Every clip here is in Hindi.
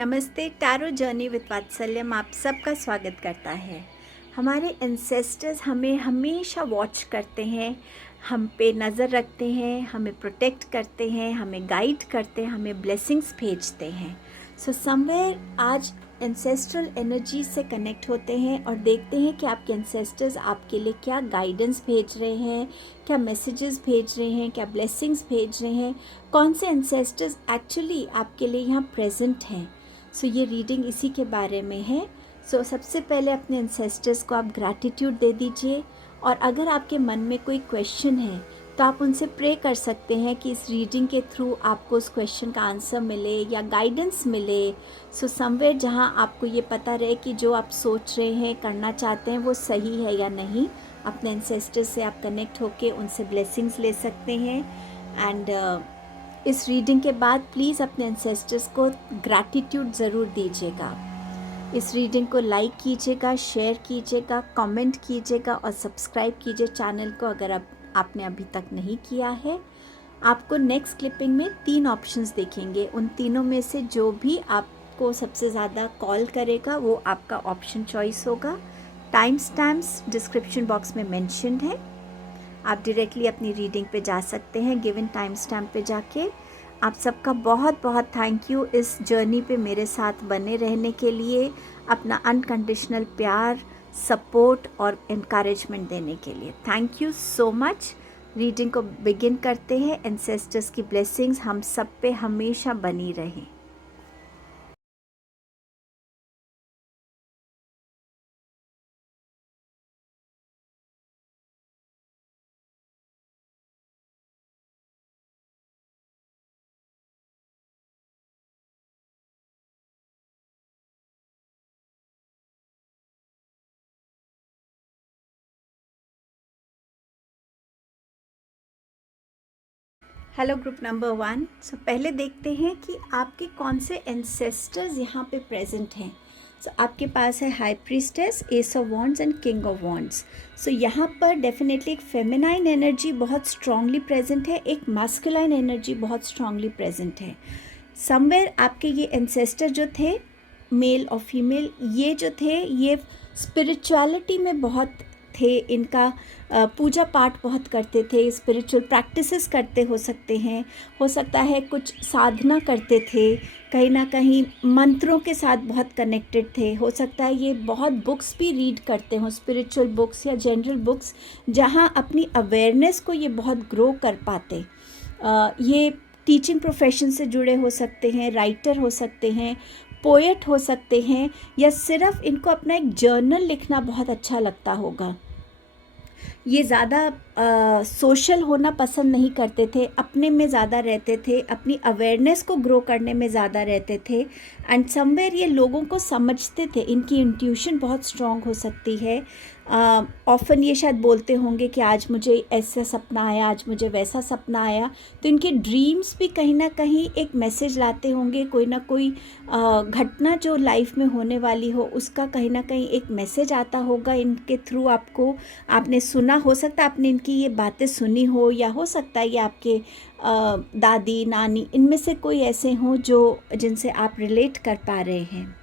नमस्ते। टैरो जर्नी विद वात्सल्यम आप सबका स्वागत करता है। हमारे एंसेस्टर्स हमें हमेशा वॉच करते हैं, हम पे नज़र रखते हैं, हमें प्रोटेक्ट करते हैं, हमें गाइड करते हैं, हमें ब्लेसिंग्स भेजते हैं। सो समवेयर आज एंसेस्ट्रल एनर्जी से कनेक्ट होते हैं और देखते हैं कि आपके एंसेस्टर्स आपके लिए क्या गाइडेंस भेज रहे हैं, क्या मैसेजेस भेज रहे हैं, क्या ब्लेसिंग्स भेज रहे हैं, कौन से एंसेस्टर्स एक्चुअली आपके लिए यहाँ प्रेजेंट हैं। ये रीडिंग इसी के बारे में है। सबसे पहले अपने एंसेस्टर्स को आप ग्रैटिट्यूड दे दीजिए और अगर आपके मन में कोई क्वेश्चन है तो आप उनसे प्रे कर सकते हैं कि इस रीडिंग के थ्रू आपको उस क्वेश्चन का आंसर मिले या गाइडेंस मिले। समवेयर जहाँ आपको ये पता रहे कि जो आप सोच रहे हैं, करना चाहते हैं, वो सही है या नहीं। अपने एंसेस्टर्स से आप कनेक्ट होके उनसे ब्लेसिंग्स ले सकते हैं। एंड इस रीडिंग के बाद प्लीज़ अपने एंसेस्टर्स को ग्रैटिट्यूड ज़रूर दीजिएगा। इस रीडिंग को लाइक कीजिएगा, शेयर कीजिएगा, कमेंट कीजिएगा और सब्सक्राइब कीजिए चैनल को अगर आपने अभी तक नहीं किया है। आपको नेक्स्ट क्लिपिंग में 3 ऑप्शंस दिखेंगे। उन तीनों में से जो भी आपको सबसे ज़्यादा कॉल करेगा वो आपका ऑप्शन चॉइस होगा। टाइम स्टैम्प्स डिस्क्रिप्शन बॉक्स में मेंशन्ड है। आप डायरेक्टली अपनी रीडिंग पे जा सकते हैं गिवन टाइम स्टैम्प पे जाके। आप सबका बहुत बहुत थैंक यू इस जर्नी पे मेरे साथ बने रहने के लिए, अपना अनकंडीशनल प्यार, सपोर्ट और इनकरेजमेंट देने के लिए। Thank you so much. Reading को बिगिन करते हैं। एंसेस्टर्स की ब्लेसिंग्स हम सब पे हमेशा बनी रहें। Hello group number 1। पहले देखते हैं कि आपके कौन से एंसेस्टर्स यहाँ पे प्रेजेंट हैं। आपके पास है high priestess, S of wands and king of wands. यहाँ पर डेफिनेटली एक फेमिनाइन एनर्जी बहुत स्ट्रांगली प्रेजेंट है, एक मास्कुलाइन एनर्जी बहुत स्ट्रांगली प्रेजेंट है। समवेयर आपके ये एंसेस्टर जो थे, मेल और फीमेल, ये जो थे ये स्पिरिचुअलिटी में बहुत थे। इनका पूजा पाठ बहुत करते थे, स्पिरिचुअल प्रैक्टिसेस करते हो सकता है कुछ साधना करते थे, कहीं ना कहीं मंत्रों के साथ बहुत कनेक्टेड थे। हो सकता है ये बहुत बुक्स भी रीड करते हो, स्पिरिचुअल बुक्स या जनरल बुक्स, जहाँ अपनी अवेयरनेस को ये बहुत ग्रो कर पाते। ये टीचिंग प्रोफेशन से जुड़े हो सकते हैं, राइटर हो सकते हैं, पोएट हो सकते हैं, या सिर्फ इनको अपना एक जर्नल लिखना बहुत अच्छा लगता होगा। ये ज़्यादा सोशल होना पसंद नहीं करते थे, अपने में ज़्यादा रहते थे, अपनी अवेयरनेस को ग्रो करने में ज़्यादा रहते थे। एंड समवेयर ये लोगों को समझते थे, इनकी इंट्यूशन बहुत स्ट्रॉन्ग हो सकती है। ऑफन ये शायद बोलते होंगे कि आज मुझे ऐसा सपना आया, आज मुझे वैसा सपना आया। तो इनके ड्रीम्स भी कहीं ना कहीं एक मैसेज लाते होंगे, कोई ना कोई घटना जो लाइफ में होने वाली हो उसका कहीं ना कहीं एक मैसेज आता होगा इनके थ्रू। आपने सुना, हो सकता है आपने इनकी ये बातें सुनी हो, या हो सकता है ये आपके दादी नानी, इनमें से कोई ऐसे हों जिनसे आप रिलेट कर पा रहे हैं।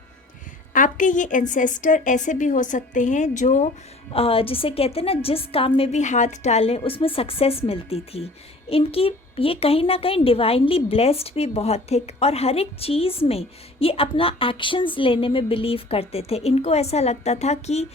आपके ये एंसेस्टर ऐसे भी हो सकते हैं जो जिसे कहते हैं ना, जिस काम में भी हाथ डालें उसमें सक्सेस मिलती थी। इनकी ये कहीं ना कहीं डिवाइनली ब्लेस्ड भी बहुत थे और हर एक चीज़ में ये अपना एक्शंस लेने में बिलीव करते थे। इनको ऐसा लगता था कि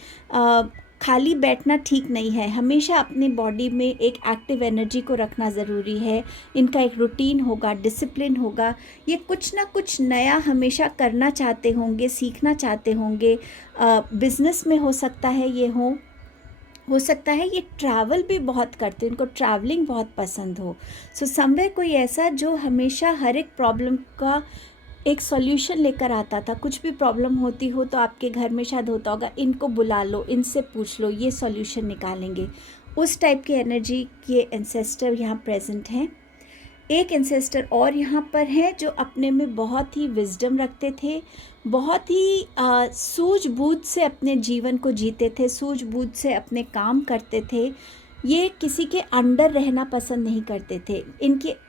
खाली बैठना ठीक नहीं है, हमेशा अपनी बॉडी में एक एक्टिव एनर्जी को रखना ज़रूरी है। इनका एक रूटीन होगा, डिसिप्लिन होगा, ये कुछ ना कुछ नया हमेशा करना चाहते होंगे, सीखना चाहते होंगे। बिज़नेस में हो सकता है ये हो सकता है ये ट्रैवल भी बहुत करते हैं, इनको ट्रैवलिंग बहुत पसंद हो। समवेयर कोई ऐसा जो हमेशा हर एक प्रॉब्लम का एक सॉल्यूशन लेकर आता था। कुछ भी प्रॉब्लम होती हो तो आपके घर में शायद होता होगा, इनको बुला लो, इनसे पूछ लो, ये सॉल्यूशन निकालेंगे। उस टाइप की एनर्जी के एंसेस्टर यहाँ प्रेजेंट हैं। एक एंसेस्टर और यहाँ पर है जो अपने में बहुत ही विजडम रखते थे, बहुत ही सूझबूझ से अपने जीवन को जीते थे, सूझबूझ से अपने काम करते थे। ये किसी के अंडर रहना पसंद नहीं करते थे।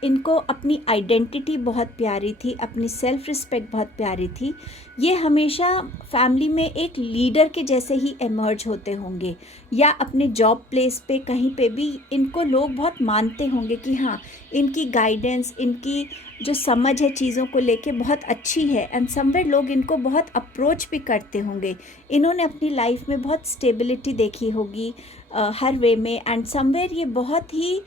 इनको अपनी आइडेंटिटी बहुत प्यारी थी, अपनी सेल्फ रिस्पेक्ट बहुत प्यारी थी। ये हमेशा फैमिली में एक लीडर के जैसे ही इमर्ज होते होंगे, या अपने जॉब प्लेस पे कहीं पे भी इनको लोग बहुत मानते होंगे कि हाँ, इनकी गाइडेंस, इनकी जो समझ है चीज़ों को लेके बहुत अच्छी है, एंड समवेयर लोग इनको बहुत अप्रोच भी करते होंगे। इन्होंने अपनी लाइफ में बहुत स्टेबिलिटी देखी होगी हर वे में, एंड समवेयर ये बहुत ही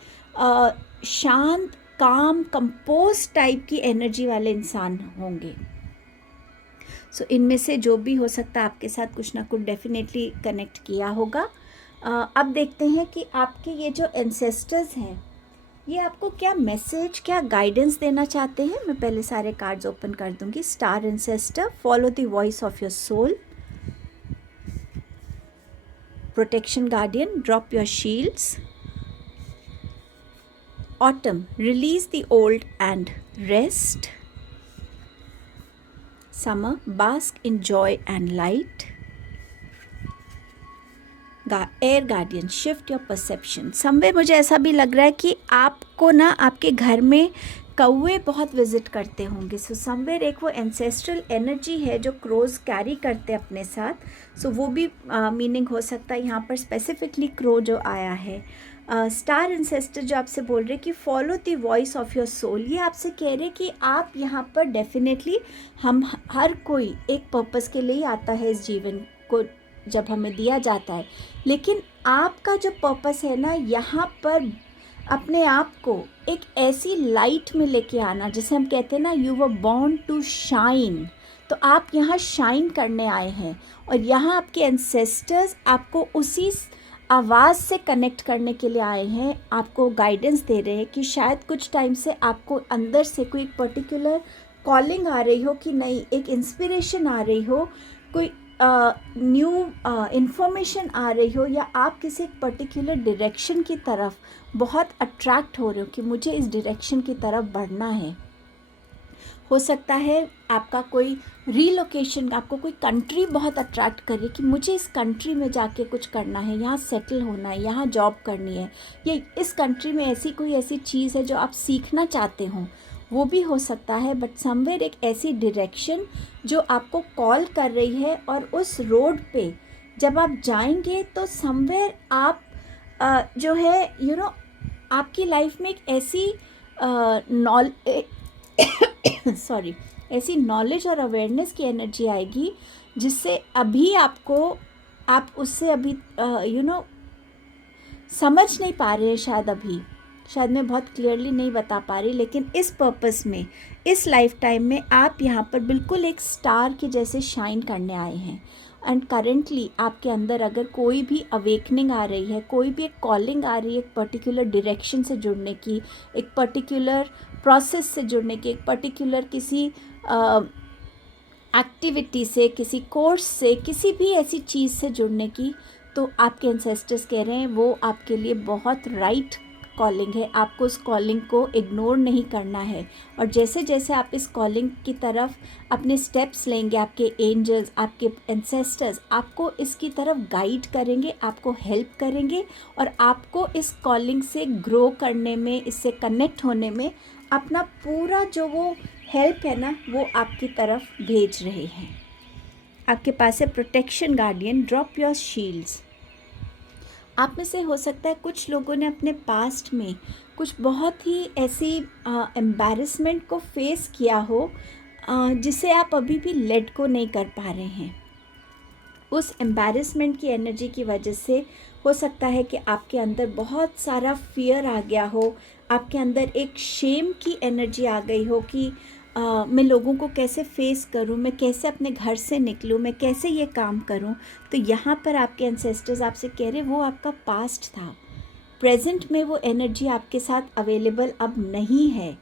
शांत, काम, कंपोज टाइप की एनर्जी वाले इंसान होंगे। सो इनमें से जो भी हो सकता है आपके साथ कुछ ना कुछ डेफिनेटली कनेक्ट किया होगा। अब देखते हैं कि आपके ये जो एंसेस्टर्स हैं ये आपको क्या मैसेज, क्या गाइडेंस देना चाहते हैं। मैं पहले सारे कार्ड्स ओपन कर दूंगी। Star ancestor, follow the voice of your soul. Protection guardian, drop your shields. Autumn, release the old and rest. Summer, bask in joy and light. Air guardian, shift your perception. Somewhere मुझे ऐसा भी लग रहा है कि आपको ना आपके घर में कौवे बहुत विजिट करते होंगे। सो समवेयर एक वो एंसेस्ट्रल एनर्जी है जो क्रोज कैरी करते हैं अपने साथ। सो वो भी मीनिंग हो सकता है यहाँ पर स्पेसिफिकली क्रो जो आया है। स्टार एंसेस्टर जो आपसे बोल रहे कि follow the voice of your soul, ये आपसे कह रहे कि आप यहाँ पर डेफिनेटली, हम हर कोई एक पर्पस के लिए ही आता है इस जीवन को जब हमें दिया जाता है, लेकिन आपका जो पर्पस है ना, यहाँ पर अपने आप को एक ऐसी लाइट में लेके आना, जिसे हम कहते हैं ना, you were born to shine. तो आप यहाँ शाइन करने आए हैं, और यहाँ आपके एंसेस्टर्स आपको उसी आवाज़ से कनेक्ट करने के लिए आए हैं। आपको गाइडेंस दे रहे हैं कि शायद कुछ टाइम से आपको अंदर से कोई पर्टिकुलर कॉलिंग आ रही हो कि नहीं, एक इंस्पिरेशन आ रही हो, कोई न्यू इन्फॉर्मेशन आ रही हो, या आप किसी एक पर्टिकुलर डायरेक्शन की तरफ बहुत अट्रैक्ट हो रहे हो कि मुझे इस डायरेक्शन की तरफ बढ़ना है। हो सकता है आपका कोई रीलोकेशन, आपको कोई कंट्री बहुत अट्रैक्ट करे कि मुझे इस कंट्री में जाके कुछ करना है, यहाँ सेटल होना है, यहाँ जॉब करनी है, या इस कंट्री में ऐसी चीज़ है जो आप सीखना चाहते हो, वो भी हो सकता है। बट समवेयर एक ऐसी डायरेक्शन जो आपको कॉल कर रही है, और उस रोड पे जब आप जाएंगे तो समवेयर आप जो है आपकी लाइफ में एक ऐसी ऐसी नॉलेज और अवेयरनेस की एनर्जी आएगी जिससे अभी आप उससे अभी समझ नहीं पा रहे हैं। शायद मैं बहुत क्लियरली नहीं बता पा रही, लेकिन इस पर्पस में, इस लाइफ टाइम में आप यहाँ पर बिल्कुल एक स्टार के जैसे शाइन करने आए हैं। एंड करेंटली आपके अंदर अगर कोई भी अवेकनिंग आ रही है, कोई भी एक कॉलिंग आ रही है, एक पर्टिकुलर डायरेक्शन से जुड़ने की, एक पर्टिकुलर प्रोसेस से जुड़ने की, एक पर्टिकुलर किसी एक्टिविटी से, किसी कोर्स से, किसी भी ऐसी चीज़ से जुड़ने की, तो आपके एंसेस्टर्स कह रहे हैं वो आपके लिए बहुत राइट कॉलिंग है। आपको उस कॉलिंग को इग्नोर नहीं करना है, और जैसे जैसे आप इस कॉलिंग की तरफ अपने स्टेप्स लेंगे, आपके एंजल्स, आपके एंसेस्टर्स आपको इसकी तरफ गाइड करेंगे, आपको हेल्प करेंगे, और आपको इस कॉलिंग से ग्रो करने में, इससे कनेक्ट होने में अपना पूरा जो वो हेल्प है ना, वो आपकी तरफ भेज रहे हैं। आपके पास है protection guardian, drop your shields. आप में से हो सकता है कुछ लोगों ने अपने पास्ट में कुछ बहुत ही ऐसी एम्बैरेसमेंट को फेस किया हो, जिसे आप अभी भी लेट को नहीं कर पा रहे हैं। उस एम्बैरेसमेंट की एनर्जी की वजह से हो सकता है कि आपके अंदर बहुत सारा फियर आ गया हो, आपके अंदर एक शेम की एनर्जी आ गई हो कि मैं लोगों को कैसे फेस करूं, मैं कैसे अपने घर से निकलूं, मैं कैसे ये काम करूं। तो यहाँ पर आपके एंसेस्टर्स आपसे कह रहे वो आपका पास्ट था। प्रेजेंट में वो एनर्जी आपके साथ अवेलेबल अब नहीं है।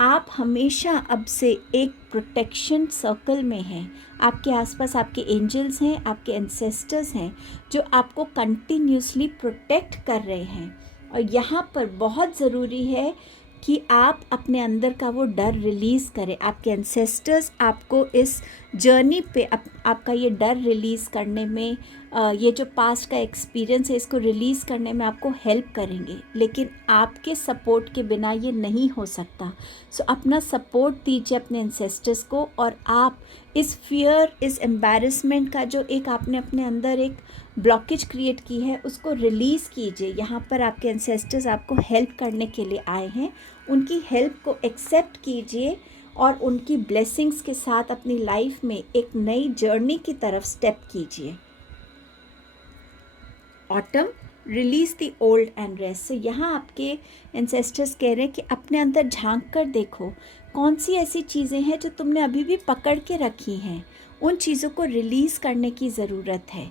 आप हमेशा अब से एक प्रोटेक्शन सर्कल में हैं। आपके आसपास आपके एंजल्स हैं, आपके एंसेस्टर्स हैं जो आपको कंटिन्यूसली प्रोटेक्ट कर रहे हैं। और यहाँ पर बहुत ज़रूरी है कि आप अपने अंदर का वो डर रिलीज़ करें। आपके एंसेस्टर्स आपको इस जर्नी पे आपका ये डर रिलीज़ करने में, ये जो पास्ट का एक्सपीरियंस है इसको रिलीज़ करने में आपको हेल्प करेंगे, लेकिन आपके सपोर्ट के बिना ये नहीं हो सकता। सो अपना सपोर्ट दीजिए अपने एंसेस्टर्स को, और आप इस फियर, इस एम्बैरेसमेंट का जो एक आपने अपने अंदर एक ब्लॉकेज क्रिएट की है उसको रिलीज़ कीजिए। यहाँ पर आपके एंसेस्टर्स आपको हेल्प करने के लिए आए हैं, उनकी हेल्प को एक्सेप्ट कीजिए और उनकी ब्लेसिंग्स के साथ अपनी लाइफ में एक नई जर्नी की तरफ स्टेप कीजिए। Autumn, release the old and rest. So यहाँ आपके एंसेस्टर्स कह रहे हैं कि अपने अंदर झांक कर देखो कौन सी ऐसी चीज़ें हैं जो तुमने अभी भी पकड़ के रखी हैं, उन चीज़ों को रिलीज़ करने की ज़रूरत है।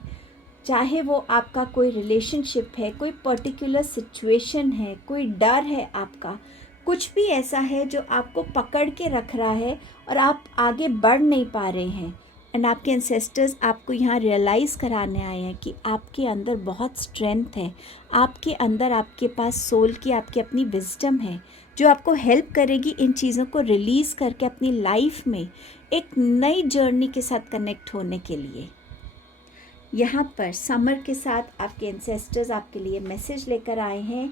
चाहे वो आपका कोई रिलेशनशिप है, कोई पर्टिकुलर सिचुएशन है, कोई डर है आपका, कुछ भी ऐसा है जो आपको पकड़ के रख रहा है और आप आगे बढ़ नहीं पा रहे हैं। एंड आपके एंसेस्टर्स आपको यहाँ रियलाइज़ कराने आए हैं कि आपके अंदर बहुत स्ट्रेंथ है, आपके अंदर, आपके पास सोल की आपकी अपनी विजडम है जो आपको हेल्प करेगी इन चीज़ों को रिलीज़ करके अपनी लाइफ में एक नई जर्नी के साथ कनेक्ट होने के लिए। यहाँ पर समर के साथ आपके एंसेस्टर्स आपके लिए मैसेज लेकर आए हैं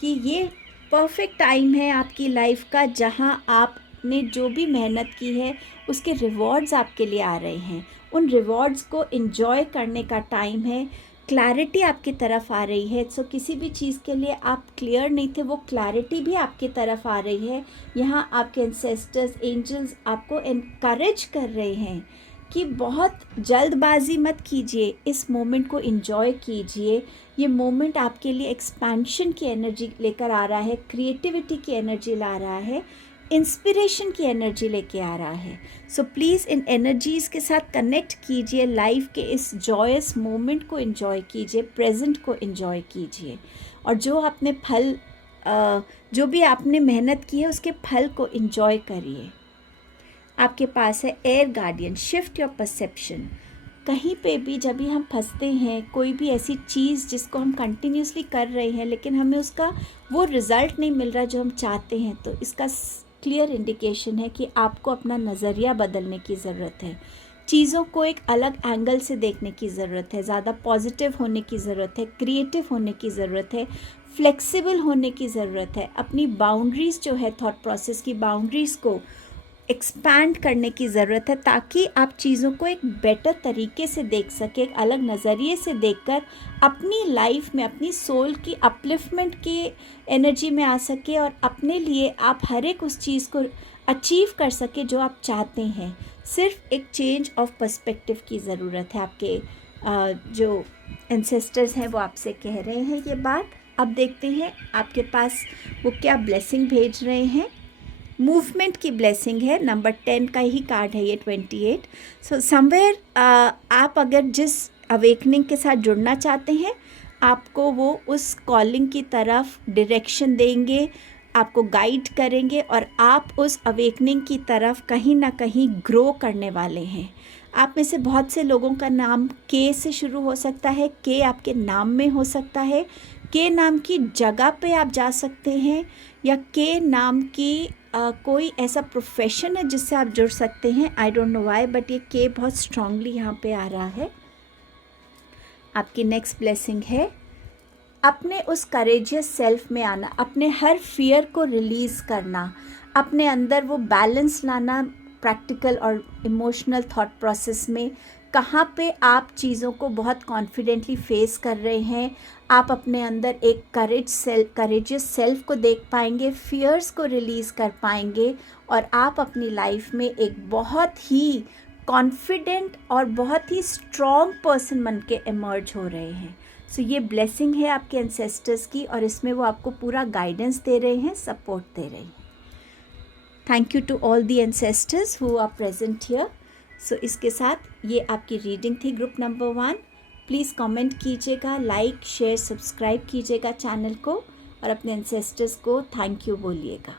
कि ये परफेक्ट टाइम है आपकी लाइफ का, जहाँ आपने जो भी मेहनत की है उसके रिवॉर्ड्स आपके लिए आ रहे हैं। उन रिवॉर्ड्स को एंजॉय करने का टाइम है। क्लैरिटी आपकी तरफ आ रही है। सो किसी भी चीज़ के लिए आप क्लियर नहीं थे, वो क्लैरिटी भी आपकी तरफ आ रही है। यहाँ आपके एंसेस्टर्स, एंजल्स आपको एनकरेज कर रहे हैं कि बहुत जल्दबाजी मत कीजिए, इस मोमेंट को एंजॉय कीजिए। ये मोमेंट आपके लिए एक्सपेंशन की एनर्जी लेकर आ रहा है, क्रिएटिविटी की एनर्जी ला रहा है, इंस्पिरेशन की एनर्जी लेके आ रहा है। सो प्लीज़ इन एनर्जीज़ के साथ कनेक्ट कीजिए, लाइफ के इस जॉयस मोमेंट को एंजॉय कीजिए, प्रेजेंट को एंजॉय कीजिए, और जो आपने फल, जो भी आपने मेहनत की है उसके फल को एंजॉय करिए। आपके पास है air guardian, shift your perception. कहीं पे भी जब भी हम फंसते हैं, कोई भी ऐसी चीज़ जिसको हम कंटिन्यूसली कर रहे हैं लेकिन हमें उसका वो रिज़ल्ट नहीं मिल रहा जो हम चाहते हैं, तो इसका क्लियर इंडिकेशन है कि आपको अपना नज़रिया बदलने की ज़रूरत है। चीज़ों को एक अलग एंगल से देखने की ज़रूरत है, ज़्यादा पॉजिटिव होने की ज़रूरत है, क्रिएटिव होने की ज़रूरत है, फ्लेक्सिबल होने की ज़रूरत है। अपनी बाउंड्रीज़ जो है, थॉट प्रोसेस की बाउंड्रीज़ को एक्सपैंड करने की ज़रूरत है, ताकि आप चीज़ों को एक बेटर तरीके से देख सकें, एक अलग नज़रिए से देखकर अपनी लाइफ में अपनी सोल की अपलिफ्टमेंट की एनर्जी में आ सके और अपने लिए आप हर एक उस चीज़ को अचीव कर सके जो आप चाहते हैं। सिर्फ एक चेंज ऑफ पर्सपेक्टिव की ज़रूरत है। आपके जो एंसेस्टर्स हैं वो आपसे कह रहे हैं ये बात। अब देखते हैं आपके पास वो क्या ब्लेसिंग भेज रहे हैं। मूवमेंट की ब्लेसिंग है, नंबर 10 का ही कार्ड है ये, 28। सो समवेयर आप अगर जिस अवेकनिंग के साथ जुड़ना चाहते हैं, आपको वो उस कॉलिंग की तरफ डायरेक्शन देंगे, आपको गाइड करेंगे और आप उस अवेकनिंग की तरफ कहीं ना कहीं ग्रो करने वाले हैं। आप में से बहुत से लोगों का नाम के से शुरू हो सकता है, के आपके नाम में हो सकता है, के नाम की जगह पे आप जा सकते हैं, या के नाम की कोई ऐसा प्रोफेशन है जिससे आप जुड़ सकते हैं। I don't know why, but ये के बहुत स्ट्रांगली यहाँ पे आ रहा है। आपकी नेक्स्ट ब्लेसिंग है अपने उस करेजियस सेल्फ में आना, अपने हर फियर को रिलीज़ करना, अपने अंदर वो बैलेंस लाना प्रैक्टिकल और इमोशनल थॉट प्रोसेस में। कहाँ पे आप चीज़ों को बहुत कॉन्फिडेंटली फेस कर रहे हैं, आप अपने अंदर एक करेजियस सेल्फ को देख पाएंगे, फियर्स को रिलीज़ कर पाएंगे, और आप अपनी लाइफ में एक बहुत ही कॉन्फिडेंट और बहुत ही स्ट्रॉन्ग पर्सन बन के इमर्ज हो रहे हैं। सो ये ब्लेसिंग है आपके एंसेस्टर्स की, और इसमें वो आपको पूरा गाइडेंस दे रहे हैं, सपोर्ट दे रहे हैं। Thank you to all the ancestors who are present here. So इसके साथ ये आपकी रीडिंग थी ग्रुप नंबर 1। प्लीज़ कमेंट कीजिएगा, लाइक शेयर सब्सक्राइब कीजिएगा चैनल को, और अपने एंसेस्टर्स को थैंक यू बोलिएगा।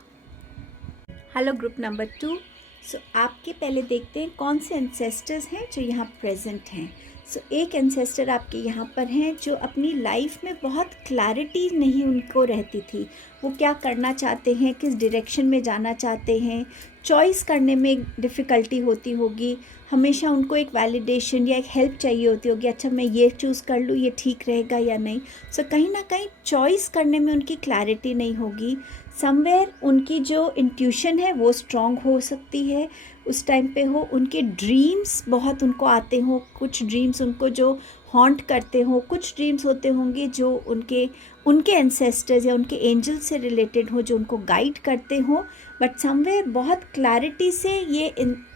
हेलो ग्रुप नंबर 2, सो आपके पहले देखते हैं कौन से एंसेस्टर्स हैं जो यहाँ प्रेजेंट हैं। सो एक एंसेस्टर आपके यहाँ पर हैं जो अपनी लाइफ में बहुत क्लैरिटी नहीं उनको रहती थी, वो क्या करना चाहते हैं, किस डायरेक्शन में जाना चाहते हैं, चॉइस करने में डिफ़िकल्टी होती होगी, हमेशा उनको एक वैलिडेशन या एक हेल्प चाहिए होती होगी, अच्छा मैं ये चूज़ कर लूँ, ये ठीक रहेगा या नहीं। सो कहीं ना कहीं चॉइस करने में उनकी क्लैरिटी नहीं होगी। समवेयर उनकी जो इंट्यूशन है वो स्ट्रॉन्ग हो सकती है, उस टाइम पे हो, उनके ड्रीम्स बहुत उनको आते हो, कुछ ड्रीम्स उनको जो हॉन्ट करते हो, कुछ ड्रीम्स होते होंगे जो उनके एंसेस्टर्स या उनके एंजल से रिलेटेड हो, जो उनको गाइड करते हो। बट समवेयर बहुत क्लैरिटी से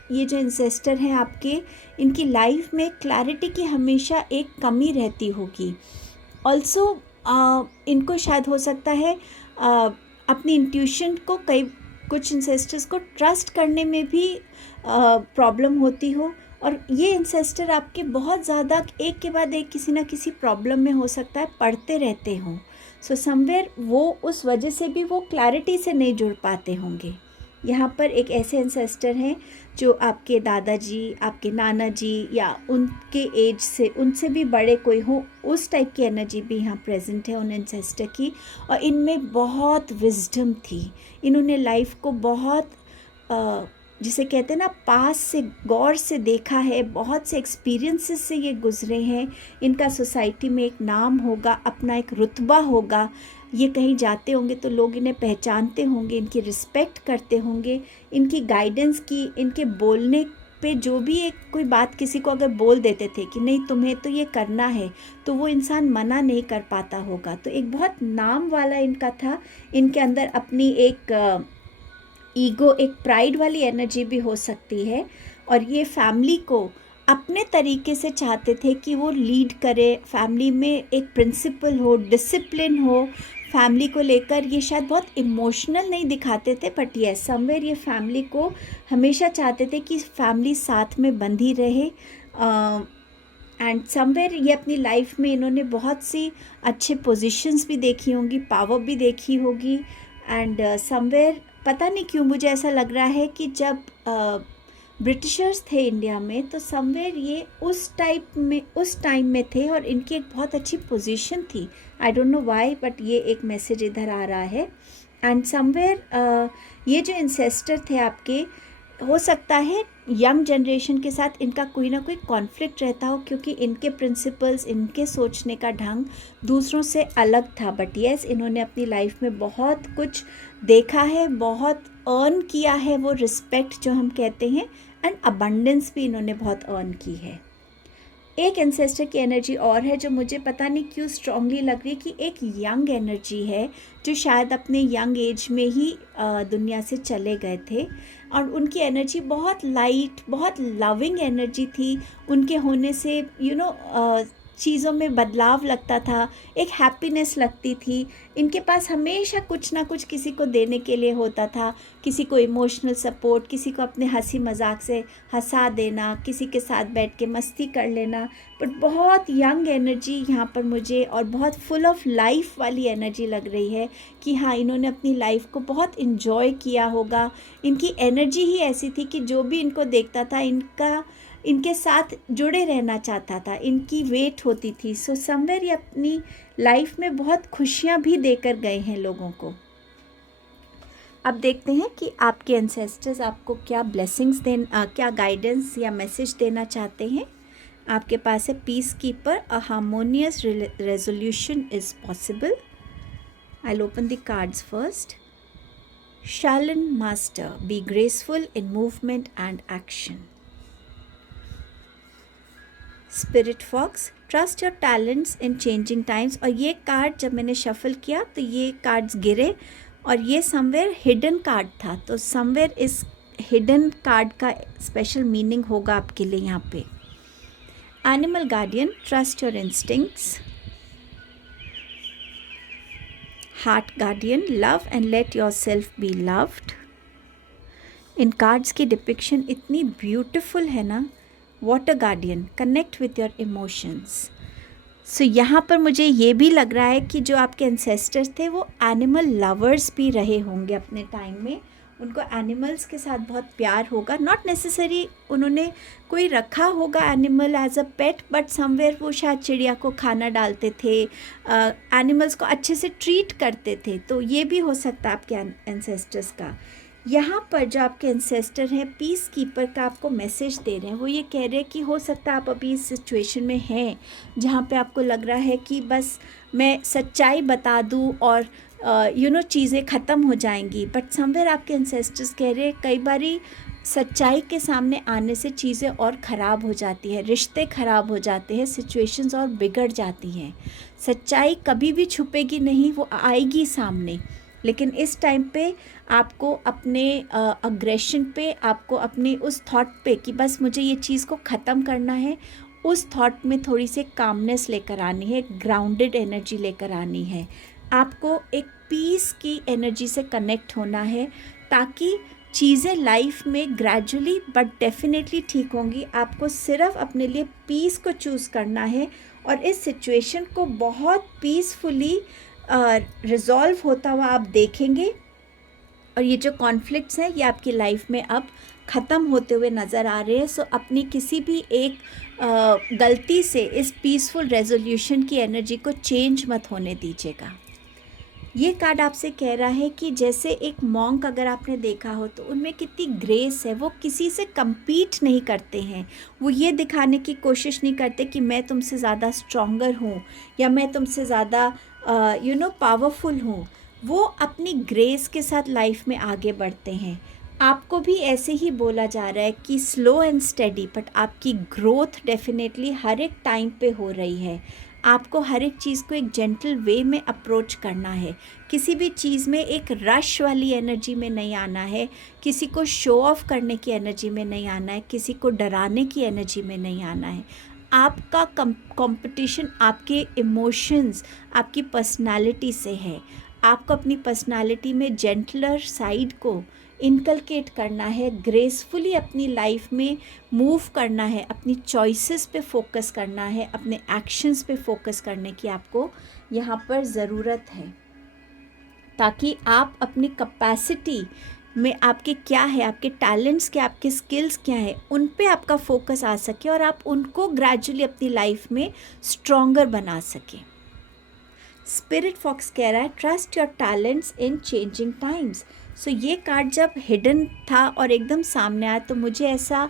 ये जो एंसेस्टर हैं आपके, इनकी लाइफ में क्लैरिटी की हमेशा एक कमी रहती होगी। ऑल्सो इनको शायद हो सकता है अपनी इंट्यूशन को कुछ एंसेस्टर्स को ट्रस्ट करने में भी प्रॉब्लम होती हो, और ये एंसेस्टर आपके बहुत ज़्यादा एक के बाद एक किसी ना किसी प्रॉब्लम में हो सकता है पढ़ते रहते हों। सो समवेयर वो उस वजह से भी वो क्लैरिटी से नहीं जुड़ पाते होंगे। यहाँ पर एक ऐसे एंसेस्टर हैं जो आपके दादाजी, आपके नाना जी या उनके एज से उनसे भी बड़े कोई हो, उस टाइप की एनर्जी भी यहाँ प्रेजेंट है उन एंसेस्टर की। और इनमें बहुत विजडम थी, इन्होंने लाइफ को बहुत जिसे कहते हैं ना पास से गौर से देखा है, बहुत से एक्सपीरियंसेस से ये गुजरे हैं। इनका सोसाइटी में एक नाम होगा, अपना एक रुतबा होगा, ये कहीं जाते होंगे तो लोग इन्हें पहचानते होंगे, इनकी रिस्पेक्ट करते होंगे, इनकी गाइडेंस की, इनके बोलने पे जो भी एक कोई बात किसी को अगर बोल देते थे कि नहीं तुम्हें तो ये करना है, तो वो इंसान मना नहीं कर पाता होगा। तो एक बहुत नाम वाला इनका था, इनके अंदर अपनी एक ईगो, एक प्राइड वाली एनर्जी भी हो सकती है। और ये फैमिली को अपने तरीके से चाहते थे कि वो लीड करे, फैमिली में एक प्रिंसिपल हो, डिसिप्लिन हो, फैमिली को लेकर ये शायद बहुत इमोशनल नहीं दिखाते थे, बट ये समवेयर ये फैमिली को हमेशा चाहते थे कि फैमिली साथ में बंधी रहे। एंड समवेयर ये अपनी लाइफ में इन्होंने बहुत सी अच्छे पोजीशंस भी देखी होंगी, पावर भी देखी होगी। एंड समवेयर पता नहीं क्यों मुझे ऐसा लग रहा है कि जब ब्रिटिशर्स थे इंडिया में, तो समवेयर ये उस टाइम में थे और इनकी एक बहुत अच्छी पोजीशन थी। I don't know why, but ये एक मैसेज इधर आ रहा है। एंड समवेयर ये जो इंसेस्टर थे आपके, हो सकता है यंग जनरेशन के साथ इनका कोई ना कोई कॉन्फ्लिक्ट रहता हो, क्योंकि इनके प्रिंसिपल्स, इनके सोचने का ढंग दूसरों से अलग था। बट येस, इन्होंने अपनी लाइफ में बहुत कुछ देखा है, बहुत अर्न किया है, वो रिस्पेक्ट जो हम कहते हैं, एंड अबंडेंस भी इन्होंने बहुत अर्न की है। एक एंसेस्टर की एनर्जी और है जो मुझे पता नहीं क्यों स्ट्रांगली लग रही है कि एक यंग एनर्जी है जो शायद अपने यंग एज में ही दुनिया से चले गए थे, और उनकी एनर्जी बहुत लाइट, बहुत लविंग एनर्जी थी। उनके होने से चीज़ों में बदलाव लगता था, एक हैप्पीनेस लगती थी। इनके पास हमेशा कुछ ना कुछ किसी को देने के लिए होता था, किसी को इमोशनल सपोर्ट, किसी को अपने हंसी मजाक से हंसा देना, किसी के साथ बैठ के मस्ती कर लेना। बट बहुत यंग एनर्जी यहाँ पर मुझे, और बहुत फुल ऑफ लाइफ वाली एनर्जी लग रही है कि हाँ, इन्होंने अपनी लाइफ को बहुत इन्जॉय किया होगा। इनकी एनर्जी ही ऐसी थी कि जो भी इनको देखता था इनके साथ जुड़े रहना चाहता था, इनकी वेट होती थी। सो समवेयर ये अपनी लाइफ में बहुत खुशियाँ भी देकर गए हैं लोगों को। अब देखते हैं कि आपके एंसेस्टर्स आपको क्या ब्लेसिंग्स क्या गाइडेंस या मैसेज देना चाहते हैं। आपके पास है peace keeper, a harmonious resolution is possible. I will open the cards first. शालन master, be graceful in movement and action. Spirit fox, trust your talents in changing times. और ये कार्ड जब मैंने शफल किया तो ये कार्ड्स गिरे, और ये समवेयर हिडन कार्ड था, तो समवेयर इस हिडन कार्ड का स्पेशल मीनिंग होगा आपके लिए यहाँ पे। Animal guardian, trust your instincts. Heart guardian, love and let yourself be loved. इन कार्ड्स की डिपिक्शन इतनी ब्यूटिफुल है ना। Water guardian, connect with your emotions. So यहाँ पर मुझे ये भी लग रहा है कि जो आपके एंसेस्टर्स थे वो एनिमल लवर्स भी रहे होंगे अपने टाइम में, उनको एनिमल्स के साथ बहुत प्यार होगा. नॉट नेसेसरी उन्होंने कोई रखा होगा animal as a pet, but somewhere वो शायद चिड़िया को खाना डालते थे, एनिमल्स को अच्छे से ट्रीट करते थे. तो ये भी हो सकता है आपके एंसेस्टर्स का. यहाँ पर जो आपके एंसेस्टर हैं पीस कीपर का आपको मैसेज दे रहे हैं. वो ये कह रहे हैं कि हो सकता है आप अभी इस सिचुएशन में हैं जहाँ पे आपको लग रहा है कि बस मैं सच्चाई बता दूँ और चीज़ें ख़त्म हो जाएंगी. बट समवेयर आपके एंसेस्टर्स कह रहे हैं कई बारी सच्चाई के सामने आने से चीज़ें और ख़राब हो जाती है, रिश्ते ख़राब हो जाते हैं, सिचुएशंस और बिगड़ जाती हैं. सच्चाई कभी भी छुपेगी नहीं, वो आएगी सामने. लेकिन इस टाइम पे आपको अपने अग्रेशन पे, आपको अपनी उस थॉट पे कि बस मुझे ये चीज़ को ख़त्म करना है, उस थॉट में थोड़ी सी कामनेस लेकर आनी है, ग्राउंडेड एनर्जी लेकर आनी है. आपको एक पीस की एनर्जी से कनेक्ट होना है ताकि चीज़ें लाइफ में ग्रेजुअली बट डेफिनेटली ठीक होंगी. आपको सिर्फ अपने लिए पीस को चूज़ करना है और इस सिचुएशन को बहुत पीसफुली रिजॉल्व होता हुआ आप देखेंगे. और ये जो कॉन्फ्लिक्ट्स हैं ये आपकी लाइफ में अब ख़त्म होते हुए नज़र आ रहे हैं. सो अपनी किसी भी एक गलती से इस पीसफुल रेजोल्यूशन की एनर्जी को चेंज मत होने दीजिएगा. ये कार्ड आपसे कह रहा है कि जैसे एक मॉन्क अगर आपने देखा हो तो उनमें कितनी ग्रेस है, वो किसी से compete नहीं करते हैं. वो ये दिखाने की कोशिश नहीं करते कि मैं तुमसे ज़्यादा स्ट्रॉन्गर हूँ या मैं तुमसे ज़्यादा पावरफुल हूँ. वो अपनी ग्रेस के साथ लाइफ में आगे बढ़ते हैं. आपको भी ऐसे ही बोला जा रहा है कि स्लो एंड स्टेडी, बट आपकी ग्रोथ डेफिनेटली हर एक टाइम पे हो रही है. आपको हर एक चीज़ को एक जेंटल वे में अप्रोच करना है. किसी भी चीज़ में एक रश वाली एनर्जी में नहीं आना है, किसी को शो ऑफ करने की एनर्जी में नहीं आना है, किसी को डराने की एनर्जी में नहीं आना है. आपका कंपटीशन आपके इमोशंस, आपकी पर्सनालिटी से है. आपको अपनी पर्सनालिटी में जेंटलर साइड को इनकलकेट करना है, ग्रेसफुली अपनी लाइफ में मूव करना है, अपनी चॉइसेस पे फोकस करना है, अपने एक्शंस पे फोकस करने की आपको यहाँ पर ज़रूरत है ताकि आप अपनी कैपेसिटी में आपके क्या है, आपके टैलेंट्स क्या, आपके स्किल्स क्या है, उन पे आपका फोकस आ सके और आप उनको ग्रेजुअली अपनी लाइफ में स्ट्रॉन्गर बना सकें. स्पिरिट फॉक्स कह रहा है trust your talents in changing times. So ये कार्ड जब हिडन था और एकदम सामने आया तो मुझे ऐसा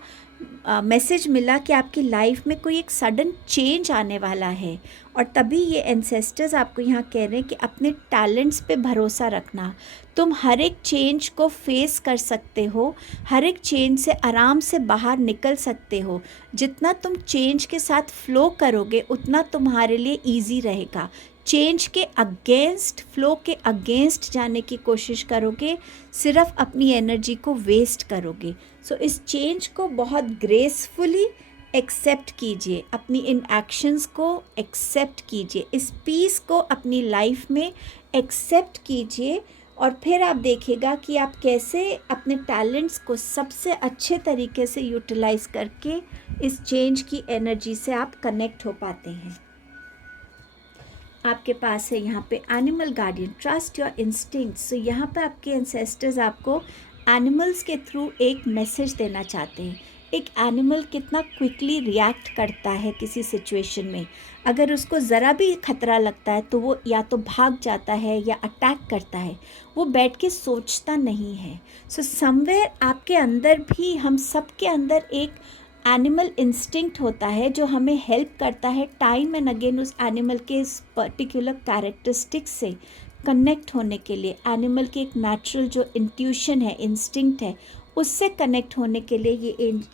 मैसेज मिला कि आपकी लाइफ में कोई एक सडन चेंज आने वाला है. और तभी ये एंसेस्टर्स आपको यहाँ कह रहे हैं कि अपने टैलेंट्स पे भरोसा रखना. तुम हर एक चेंज को फेस कर सकते हो, हर एक चेंज से आराम से बाहर निकल सकते हो. जितना तुम चेंज के साथ फ्लो करोगे उतना तुम्हारे लिए ईजी रहेगा. चेंज के अगेंस्ट, फ्लो के अगेंस्ट जाने की कोशिश करोगे, सिर्फ अपनी एनर्जी को वेस्ट करोगे. सो इस चेंज को बहुत ग्रेसफुली एक्सेप्ट कीजिए, अपनी इन एक्शंस को एक्सेप्ट कीजिए, इस पीस को अपनी लाइफ में एक्सेप्ट कीजिए. और फिर आप देखिएगा कि आप कैसे अपने टैलेंट्स को सबसे अच्छे तरीके से यूटिलाइज करके इस चेंज की एनर्जी से आप कनेक्ट हो पाते हैं. आपके पास है यहाँ पे animal guardian, trust your instincts. So यहाँ पे आपके एंसेस्टर्स आपको एनिमल्स के थ्रू एक मैसेज देना चाहते हैं. एक एनिमल कितना क्विकली रिएक्ट करता है किसी सिचुएशन में. अगर उसको ज़रा भी खतरा लगता है तो वो या तो भाग जाता है या अटैक करता है, वो बैठ के सोचता नहीं है. सो समवेयर आपके अंदर भी, हम सब के अंदर एक एनिमल इंस्टिंक्ट होता है जो हमें हेल्प करता है टाइम एंड अगेन उस एनिमल के इस पर्टिकुलर कैरेक्टरिस्टिक्स से कनेक्ट होने के लिए. एनिमल की एक नेचुरल जो इंट्यूशन है, इंस्टिंक्ट है, उससे कनेक्ट होने के लिए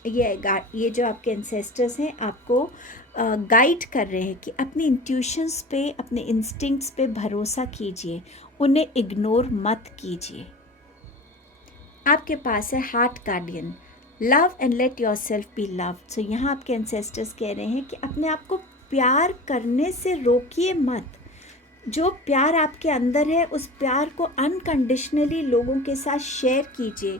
ये जो आपके एंसेस्टर्स हैं आपको गाइड कर रहे हैं कि अपनी इंट्यूशंस पे, अपने इंस्टिंक्ट्स पे भरोसा कीजिए, उन्हें इग्नोर मत कीजिए. आपके पास है heart guardian, love and let yourself be love. So यहाँ आपके एंसेस्टर्स कह रहे हैं कि अपने आप को प्यार करने से रोकिए मत. जो प्यार आपके अंदर है उस प्यार को अनकंडीशनली लोगों के साथ शेयर कीजिए.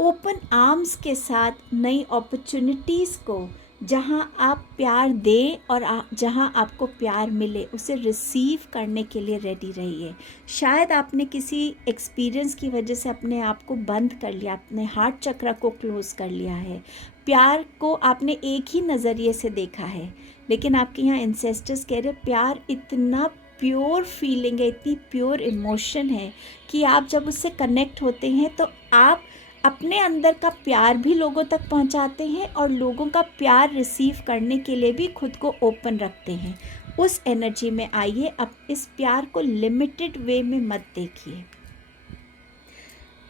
ओपन आर्म्स के साथ नई अपॉर्चुनिटीज़ को, जहाँ आप प्यार दें और जहाँ आपको प्यार मिले उसे रिसीव करने के लिए रेडी रहिए। शायद आपने किसी एक्सपीरियंस की वजह से अपने आप को बंद कर लिया, अपने हार्ट चक्र को क्लोज़ कर लिया है, प्यार को आपने एक ही नज़रिए से देखा है। लेकिन आपके यहाँ एंसेस्टर्स कह रहे प्यार इतना प्योर फीलिंग है, इतनी प्योर इमोशन है कि आप जब उससे कनेक्ट होते हैं तो आप अपने अंदर का प्यार भी लोगों तक पहुंचाते हैं और लोगों का प्यार रिसीव करने के लिए भी खुद को ओपन रखते हैं। उस एनर्जी में आइए। अब इस प्यार को लिमिटेड वे में मत देखिए।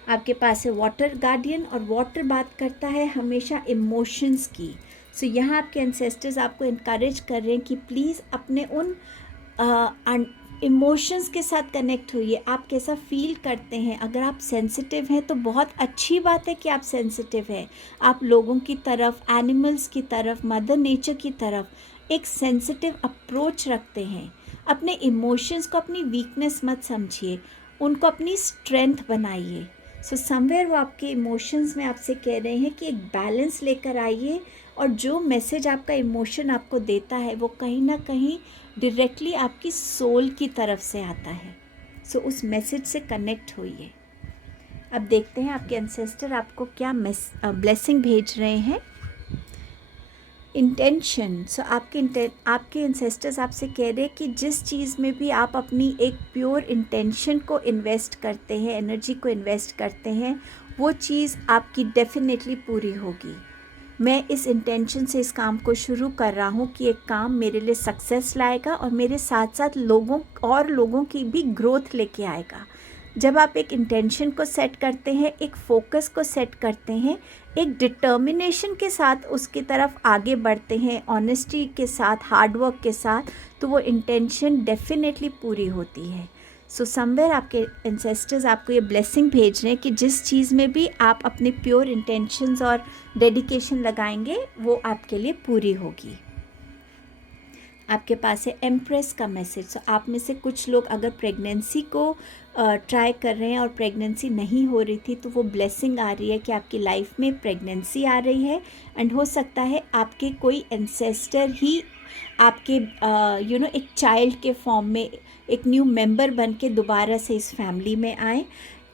आपके पास है वाटर गार्डियन, और वाटर बात करता है हमेशा इमोशंस की। सो यहाँ आपके एंसेस्टर्स आपको इनकरेज कर रहे हैं कि प्लीज़ अपने उन इमोशंस के साथ कनेक्ट होइए। आप कैसा फील करते हैं। अगर आप सेंसिटिव हैं तो बहुत अच्छी बात है कि आप सेंसिटिव हैं। आप लोगों की तरफ, एनिमल्स की तरफ, मदर नेचर की तरफ एक सेंसिटिव अप्रोच रखते हैं। अपने इमोशंस को अपनी वीकनेस मत समझिए, उनको अपनी स्ट्रेंथ बनाइए। सो समवेयर वो आपके इमोशंस में आपसे कह रहे हैं कि एक बैलेंस लेकर आइए, और जो मैसेज आपका इमोशन आपको देता है वो कहीं ना कहीं डायरेक्टली आपकी सोल की तरफ से आता है। सो उस मैसेज से कनेक्ट होइए। अब देखते हैं आपके एंसेस्टर आपको क्या ब्लेसिंग भेज रहे हैं। इंटेंशन। सो आपके एंसेस्टर्स आपसे कह रहे हैं कि जिस चीज़ में भी आप अपनी एक प्योर इंटेंशन को इन्वेस्ट करते हैं, एनर्जी को इन्वेस्ट करते हैं, वो चीज़ आपकी डेफिनेटली पूरी होगी। मैं इस इंटेंशन से इस काम को शुरू कर रहा हूँ कि एक काम मेरे लिए सक्सेस लाएगा और मेरे साथ साथ लोगों की भी ग्रोथ लेके आएगा। जब आप एक इंटेंशन को सेट करते हैं, एक फोकस को सेट करते हैं, एक डिटर्मिनेशन के साथ उसकी तरफ आगे बढ़ते हैं, ऑनेस्टी के साथ, हार्डवर्क के साथ, तो वो इंटेंशन डेफिनेटली पूरी होती है। सो समवेयर आपके एंसेस्टर्स आपको ये ब्लेसिंग भेज रहे हैं कि जिस चीज़ में भी आप अपने प्योर इंटेंशंस और डेडिकेशन लगाएंगे वो आपके लिए पूरी होगी। आपके पास है एम्प्रेस का मैसेज। सो आप में से कुछ लोग अगर प्रेगनेंसी को ट्राई कर रहे हैं और प्रेगनेंसी नहीं हो रही थी, तो वो ब्लेसिंग आ रही है कि आपकी लाइफ में प्रेगनेंसी आ रही है। एंड हो सकता है आपके कोई एंसेस्टर ही आपके एक चाइल्ड के फॉर्म में, एक न्यू मेंबर बन के दोबारा से इस फैमिली में आए।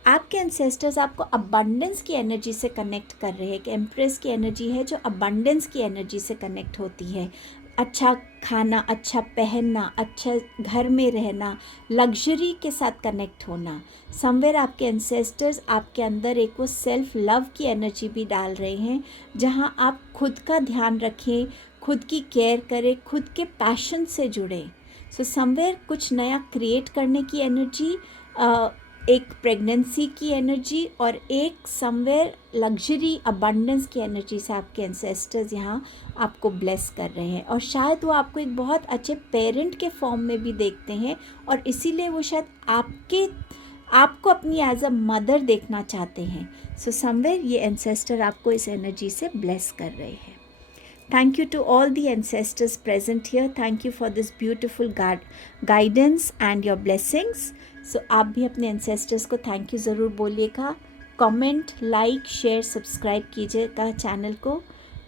आपके एंसेस्टर्स आपको अबंडेंस की एनर्जी से कनेक्ट कर रहे हैं। कि एम्प्रेस की एनर्जी है जो अबंडेंस की एनर्जी से कनेक्ट होती है। अच्छा खाना, अच्छा पहनना, अच्छा घर में रहना, लग्जरी के साथ कनेक्ट होना। समवेयर आपके एंसेस्टर्स आपके अंदर एक वो सेल्फ लव की एनर्जी भी डाल रहे हैं, जहां आप खुद का ध्यान रखें, खुद की केयर करें, खुद के पैशन से जुड़ें। सो समवेयर कुछ नया क्रिएट करने की एनर्जी, एक प्रेगनेंसी की एनर्जी, और एक समवेयर लग्जरी अबंडेंस की एनर्जी से आपके एंसेस्टर्स यहाँ आपको ब्लेस कर रहे हैं। और शायद वो आपको एक बहुत अच्छे पेरेंट के फॉर्म में भी देखते हैं, और इसीलिए वो शायद आपको अपनी एज अ मदर देखना चाहते हैं। सो समवेयर ये एंसेस्टर आपको इस एनर्जी से ब्लेस कर रहे हैं। Thank you to all the ancestors present here. Thank you for this beautiful guidance and your blessings. So आप भी अपने ancestors को thank you ज़रूर बोलिएगा। कमेंट, लाइक, शेयर, सब्सक्राइब कीजिएगा चैनल को।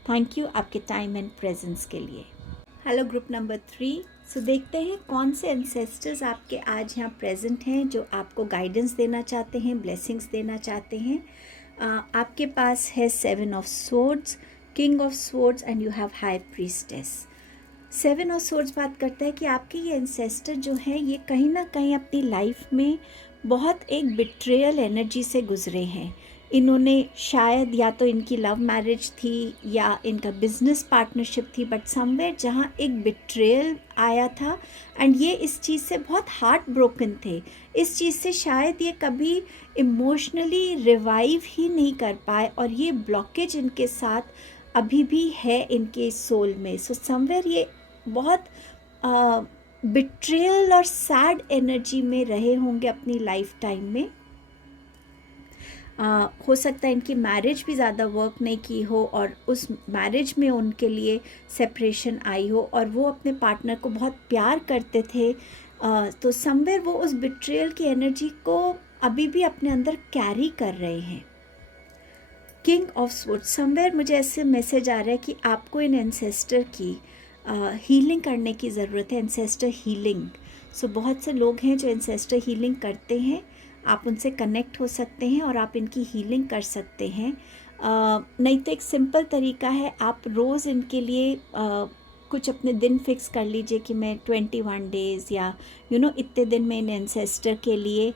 थैंक यू आपके टाइम एंड प्रेजेंस के लिए। Hello group number 3। सो देखते हैं कौन से एंसेस्टर्स आपके आज यहाँ प्रेजेंट हैं जो आपको गाइडेंस देना चाहते हैं, ब्लेसिंग्स देना चाहते हैं। आपके पास है 7 of swords, king of swords and you have high priestess. 7 of swords बात करता है कि आपके ये एंसेस्टर जो हैं ये कहीं ना कहीं अपनी लाइफ में बहुत एक बिट्रेयल एनर्जी से गुजरे हैं। इन्होंने शायद या तो इनकी लव मैरिज थी या इनका बिजनेस पार्टनरशिप थी, बट समवेयर जहाँ एक बिट्रेयल आया था एंड ये इस चीज़ से बहुत हार्ट ब्रोकन थे। इस चीज़ से शायद ये कभी इमोशनली रिवाइव ही नहीं कर पाए, और ये ब्लॉकेज इनके साथ अभी भी है इनके सोल में। सो समवेयर ये बहुत बिट्रेयल और सैड एनर्जी में रहे होंगे अपनी लाइफ टाइम में। हो सकता है इनकी मैरिज भी ज़्यादा वर्क नहीं की हो और उस मैरिज में उनके लिए सेपरेशन आई हो, और वो अपने पार्टनर को बहुत प्यार करते थे। तो समवेयर वो उस बिट्रेयल की एनर्जी को अभी भी अपने अंदर कैरी कर रहे हैं। किंग ऑफ स्वॉर्ड्स, समवेयर मुझे ऐसे मैसेज आ रहा है कि आपको इन एंसेस्टर की हीलिंग करने की ज़रूरत है, एंसेस्टर हीलिंग। सो बहुत से लोग हैं जो एंसेस्टर हीलिंग करते हैं, आप उनसे कनेक्ट हो सकते हैं और आप इनकी हीलिंग कर सकते हैं। नहीं तो एक सिंपल तरीका है, आप रोज़ इनके लिए कुछ अपने दिन फिक्स कर लीजिए कि मैं 21 डेज़ या इतने दिन में इन एंसेस्टर के लिए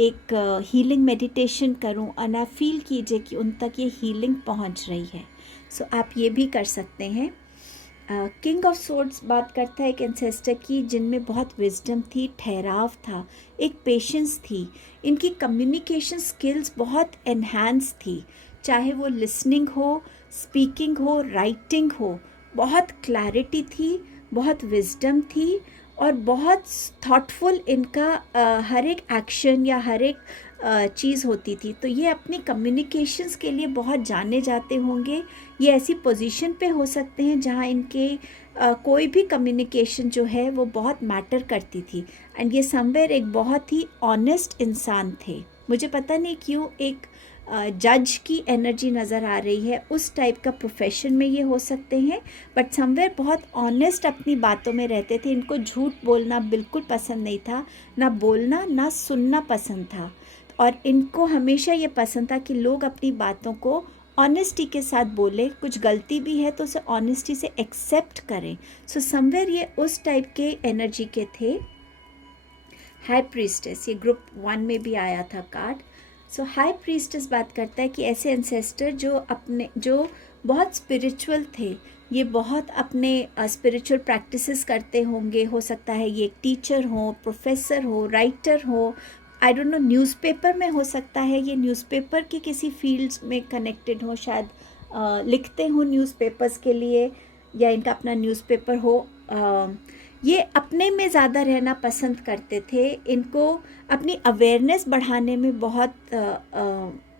एक हीलिंग मेडिटेशन करूं, और आप फील कीजिए कि उन तक ये हीलिंग पहुंच रही है। सो आप ये भी कर सकते हैं। किंग ऑफ सोर्ड्स बात करता है एक एंसेस्टर की जिनमें बहुत विजडम थी, ठहराव था, एक पेशेंस थी, इनकी कम्युनिकेशन स्किल्स बहुत एनहांस थी, चाहे वो लिसनिंग हो, स्पीकिंग हो, राइटिंग हो, बहुत क्लैरिटी थी, बहुत विजडम थी और बहुत थॉटफुल इनका हर एक एक्शन या हर एक चीज़ होती थी। तो ये अपनी कम्युनिकेशंस के लिए बहुत जाने जाते होंगे। ये ऐसी पोजीशन पे हो सकते हैं जहाँ इनके कोई भी कम्युनिकेशन जो है वो बहुत मैटर करती थी। एंड ये समवेयर एक बहुत ही ऑनेस्ट इंसान थे। मुझे पता नहीं क्यों एक जज की एनर्जी नज़र आ रही है, उस टाइप का प्रोफेशन में ये हो सकते हैं, बट समवेयर बहुत ऑनेस्ट अपनी बातों में रहते थे। इनको झूठ बोलना बिल्कुल पसंद नहीं था, ना बोलना ना सुनना पसंद था, और इनको हमेशा ये पसंद था कि लोग अपनी बातों को ऑनेस्टी के साथ बोले, कुछ गलती भी है तो उसे ऑनेस्टी से एक्सेप्ट करें। सो समवेयर ये उस टाइप के एनर्जी के थे। हाई प्रीस्टेस, ये ग्रुप 1 में भी आया था कार्ड। सो हाई प्रीस्टेस बात करता है कि ऐसे एंसेस्टर जो बहुत स्पिरिचुअल थे, ये बहुत अपने स्पिरिचुअल प्रैक्टिसेस करते होंगे। हो सकता है ये एक टीचर हो, प्रोफेसर हो, राइटर हो, आई डोंट नो, न्यूज़पेपर में हो सकता है, ये न्यूज़पेपर के किसी फील्ड्स में कनेक्टेड हो, शायद लिखते हो न्यूज़पेपर्स के लिए, या इनका अपना न्यूज़पेपर हो। ये अपने में ज़्यादा रहना पसंद करते थे, इनको अपनी अवेयरनेस बढ़ाने में बहुत